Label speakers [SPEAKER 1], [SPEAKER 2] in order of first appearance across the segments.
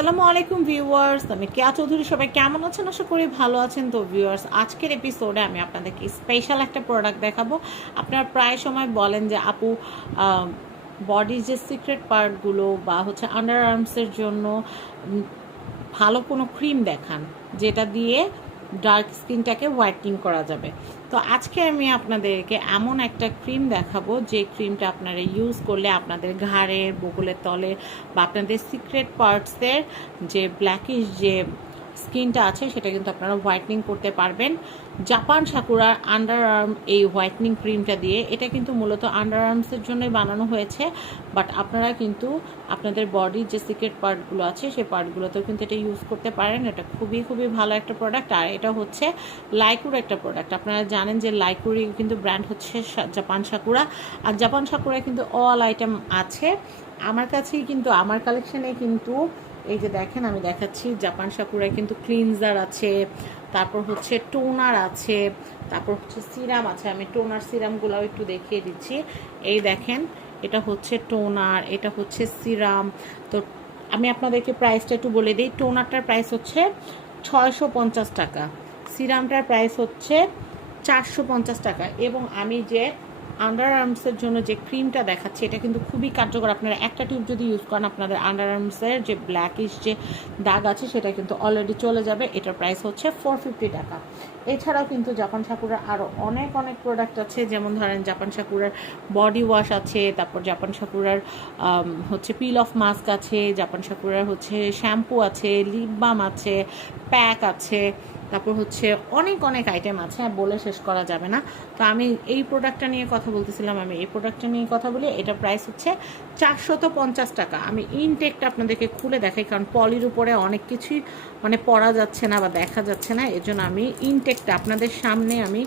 [SPEAKER 1] আসসালামু আলাইকুম ভিউয়ার্স, আমি কেয়া চৌধুরী, সবাই কেমন আছেন? আশা করি ভালো আছেন। তো ভিউয়ার্স, আজকের এপিসোডে আমি আপনাদেরকে স্পেশাল একটা প্রোডাক্ট দেখাবো। আপনারা প্রায় সময় বলেন যে, আপু বডির যে সিক্রেট পার্টগুলো বা হচ্ছে আন্ডার আর্মসের জন্য ভালো কোনো ক্রিম দেখান, যেটা দিয়ে ডার্ক স্কিনটাকে হোয়াইটনিং করা যাবে। তো আজকে আমি আপনাদেরকে এমন একটা ক্রিম দেখাবো, যে ক্রিমটা আপনারা ইউজ করলে আপনাদের ঘাড়ের বকুলের তলে বা আপনাদের সিক্রেট পার্টসের যে ব্ল্যাকিশ যে স্কিনটা আছে, সেটা কিন্তু আপনারা হোয়াইটনিং করতে পারবেন। জাপান সাকুরার আন্ডার আর্ম এই হোয়াইটনিং ক্রিমটা দিয়ে, এটা কিন্তু মূলত আন্ডার আর্মসের জন্যই বানানো হয়েছে, বাট আপনারা কিন্তু আপনাদের বডির যে সিক্রেট পার্টগুলো আছে, সেই পার্টগুলোতেও কিন্তু এটা ইউজ করতে পারেন। এটা খুবই খুবই ভালো একটা প্রোডাক্ট আর এটা হচ্ছে লাইকুর একটা প্রোডাক্ট আপনারা জানেন যে লাইকুরি কিন্তু ব্র্যান্ড হচ্ছে জাপান সাকুরা। আর জাপান সাকুরায় কিন্তু অল আইটেম আছে। আমার কাছেই কিন্তু, আমার কালেকশনে কিন্তু এই যে দেখেন, আমি দেখাচ্ছি, জাপান সাকুরায় কিন্তু ক্লিনজার আছে, তারপর হচ্ছে টোনার আছে, তারপর হচ্ছে সিরাম আছে, আমি টোনার সিরামগুলোও একটু দেখিয়ে দিচ্ছি। এই দেখেন, এটা হচ্ছে টোনার, এটা হচ্ছে সিরাম। তো আমি আপনাদেরকে প্রাইসটা একটু বলে দিই, টোনারটার প্রাইস হচ্ছে ছয়শো পঞ্চাশ টাকা, সিরামটার প্রাইস হচ্ছে চারশো পঞ্চাশ টাকা। এবং আমি যে আন্ডার আর্মসের জন্য যে ক্রিমটা দেখাচ্ছি, এটা কিন্তু খুবই কার্যকর। আপনারা একটা টিউব যদি ইউজ করেন, আপনাদের আন্ডার আর্মসের যে ব্ল্যাকিশ যে দাগ আছে, সেটা কিন্তু অলরেডি চলে যাবে। এটার প্রাইস হচ্ছে ফোর ফিফটি টাকা। এছাড়াও কিন্তু জাপান সাকুরার আরও অনেক অনেক প্রোডাক্ট আছে। যেমন ধরেন জাপান সাকুরার বডি ওয়াশ আছে, তারপর জাপান সাকুরার হচ্ছে পিল অফ মাস্ক আছে জাপান সাকুরার হচ্ছে শ্যাম্পু আছে লিপ বাম আছে প্যাক আছে। তারপর হচ্ছে অনেক অনেক আইটেম আছে বলে শেষ করা যাবে না। তো আমি এই প্রোডাক্টটা নিয়ে কথা বলতেছিলাম, আমি এই প্রোডাক্টটা নিয়ে কথা বলি, এটা প্রাইস হচ্ছে চারশত পঞ্চাশ টাকা। আমি ইনটেকটা আপনাদেরকে খুলে দেখাই, কারণ পলির উপরে অনেক কিছুই মানে পড়া যাচ্ছে না বা দেখা যাচ্ছে না এজন্য আমি ইনটেকটা আপনাদের সামনে আমি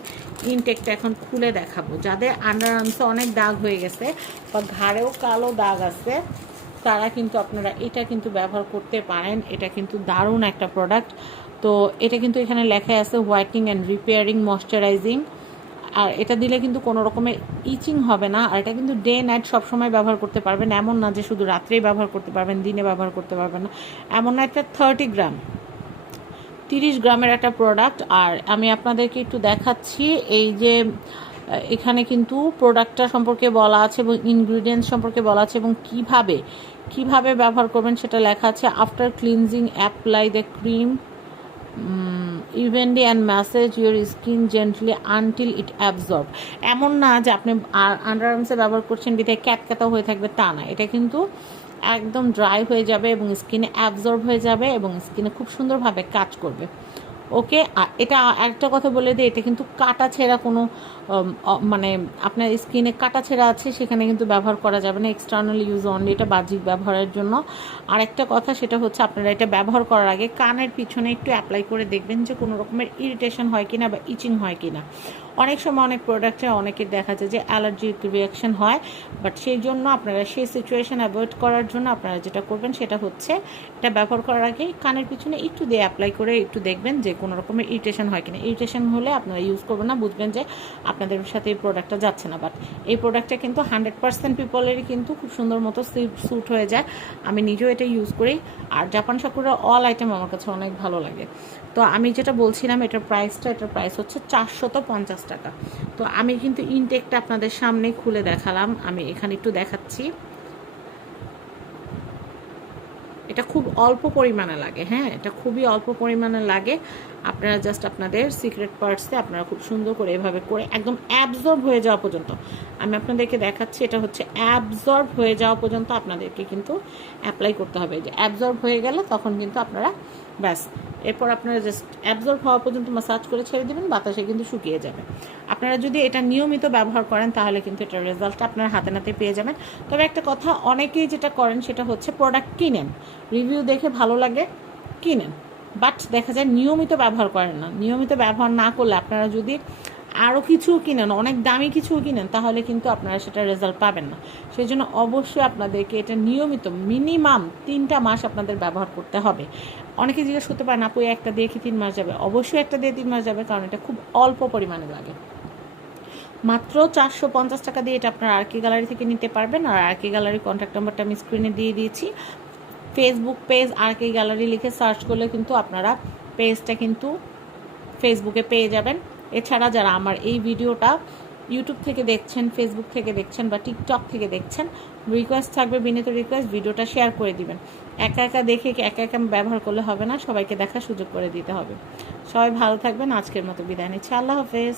[SPEAKER 1] ইনটেকটা এখন খুলে দেখাবো। যাদের আন্ডার আর্মসে অনেক দাগ হয়ে গেছে বা ঘাড়েও কালো দাগ আছে, তারা কিন্তু আপনারা এটা কিন্তু ব্যবহার করতে পারেন, এটা কিন্তু দারুণ একটা প্রোডাক্ট তো এটা কিন্তু এখানে লেখা আছে হোয়াইটনিং অ্যান্ড রিপেয়ারিং ময়শ্চারাইজিং আর এটা দিলে কিন্তু কোনো রকমের ইচিং হবে না। আর এটা কিন্তু ডে নাইট সবসময় ব্যবহার করতে পারবেন। এমন না যে শুধু রাত্রেই ব্যবহার করতে পারবেন, দিনে ব্যবহার করতে পারবেন না। এমন না একটা থার্টি গ্রাম তিরিশ গ্রামের একটা প্রোডাক্ট আর আমি আপনাদেরকে একটু দেখাচ্ছি, এই যে, এখানে কিন্তু প্রোডাক্টটা সম্পর্কে বলা আছে এবং ইনগ্রিডিয়েন্টস সম্পর্কে বলা আছে এবং কীভাবে কীভাবে ব্যবহার করবেন সেটা লেখা আছে। After cleansing apply the cream evenly and massage your skin gently until it absorb এমন না যে আপনি আন্ডার আর্মসে ব্যবহার করছেন, বিধায় ক্যাটকাটা হয়ে থাকবে, তা না। এটা কিন্তু একদম ড্রাই হয়ে যাবে এবং স্কিনে অ্যাবজর্ব হয়ে যাবে এবং স্কিনে খুব সুন্দরভাবে কাজ করবে। ওকে এটা একটা কথা বলে দিই এটা কিন্তু কাটা ছেঁড়া কোনো মানে আপনার স্কিনে কাটা ছেঁড়া আছে, সেখানে কিন্তু ব্যবহার করা যাবে না এক্সটার্নাল ইউজ অনলি এটা বাহ্যিক ব্যবহারের জন্য। আর একটা কথা সেটা হচ্ছে আপনারা এটা ব্যবহার করার আগে কানের পিছনে একটু অ্যাপ্লাই করে দেখবেন যে কোনো রকমের ইরিটেশন হয় কিনা বা ইচিং হয় কিনা। অনেক সময় অনেক প্রোডাক্টে অনেকের দেখা যায় যে অ্যালার্জিক রিয়াকশন হয় বাট সেই জন্য আপনারা সেই সিচুয়েশন অ্যাভয়েড করার জন্য আপনারা যেটা করবেন সেটা হচ্ছে এটা ব্যবহার করার আগে কানের পিছনে একটু দিয়ে অ্যাপ্লাই করে একটু দেখবেন যে কোনো রকমের ইরিটেশন হয় কিনা। ইরিটেশন হলে আপনারা ইউজ করবেন না, বুঝবেন যে আপনাদের সাথে এই প্রোডাক্টটা যাচ্ছে না। বাট এই প্রোডাক্টটা কিন্তু হান্ড্রেড পার্সেন্ট পিপলেরই কিন্তু খুব সুন্দর মতো স্যুট হয়ে যায়। আমি নিজেও এটা ইউজ করি। আর জাপান সাকুরের অল আইটেম আমার কাছে অনেক ভালো লাগে। তো আমি যেটা বলছিলাম, এটার প্রাইসটা এটার প্রাইস হচ্ছে চারশত পঞ্চাশ টাকা। তো আমি কিন্তু ইনটেকটা আপনাদের সামনে খুলে দেখালাম। আমি এখানে একটু দেখাচ্ছি। এটা খুব অল্প পরিমাণে লাগে হ্যাঁ? এটা খুবই অল্প পরিমাণে লাগে। আপনারা জাস্ট আপনাদের সিক্রেট পার্টসে আপনারা খুব সুন্দর করে এভাবে করে একদম অ্যাবজর্ব হয়ে যাওয়া পর্যন্ত। আমি আপনাদেরকে দেখাচ্ছি, এটা হচ্ছে অ্যাবজর্ব হয়ে যাওয়া পর্যন্ত আপনাদেরকে কিন্তু অ্যাপ্লাই করতে হবে। যে অ্যাবজর্ব হয়ে গেলে তখন কিন্তু আপনারা ব্যাস এরপর আপনারা জাস্ট অ্যাবজর্ব হওয়া পর্যন্ত মাসাজ করে ছেড়ে দেবেন, বাতাসে কিন্তু শুকিয়ে যাবে। আপনারা যদি এটা নিয়মিত ব্যবহার করেন, তাহলে কিন্তু এটার রেজাল্ট আপনার হাতে নাতে পেয়ে যাবেন। তবে একটা কথা, অনেকেই যেটা করেন সেটা হচ্ছে প্রোডাক্ট কিনেন। রিভিউ দেখে ভালো লাগে, কিনেন। বাট দেখা যায় নিয়মিত ব্যবহার করেন না। নিয়মিত ব্যবহার না করলে আপনারা যদি আরও কিছু কিনেন, অনেক দামি কিছুও কিনেন, তাহলে কিন্তু আপনারা সেটা রেজাল্ট পাবেন না। সেই জন্য অবশ্যই আপনাদেরকে এটা নিয়মিত মিনিমাম তিনটা মাস আপনাদের ব্যবহার করতে হবে। অনেকে জিজ্ঞেস করতে পারেন, আপু একটা দিয়ে কি তিন মাস যাবে? অবশ্যই একটা দিয়ে তিন মাস যাবে, কারণ এটা খুব অল্প পরিমাণে লাগে। মাত্র চারশো পঞ্চাশ টাকা দিয়ে এটা আপনার আর কে গ্যালারি থেকে নিতে পারবেন, আর আর কে গ্যালারি কন্ট্যাক্ট নাম্বারটা আমি স্ক্রিনে দিয়ে দিয়েছি। Facebook page R K gallery লিখে সার্চ করলে কিন্তু আপনারা পেজটা কিন্তু ফেসবুকে পেয়ে যাবেন। এছাড়া যারা আমার এই ভিডিওটা ইউটিউব থেকে দেখছেন ফেসবুক থেকে দেখছেন বা টিকটক থেকে দেখছেন রিকোয়েস্ট থাকবে, বিনীত রিকোয়েস্ট ভিডিওটা শেয়ার করে দিবেন। একা একা দেখে একা একা ব্যবহার করলে হবে না? সবাইকে দেখার সুযোগ করে দিতে হবে। সবাই ভালো থাকবেন। আজকের মতো বিদায় নিচ্ছি। আল্লাহ হাফেজ।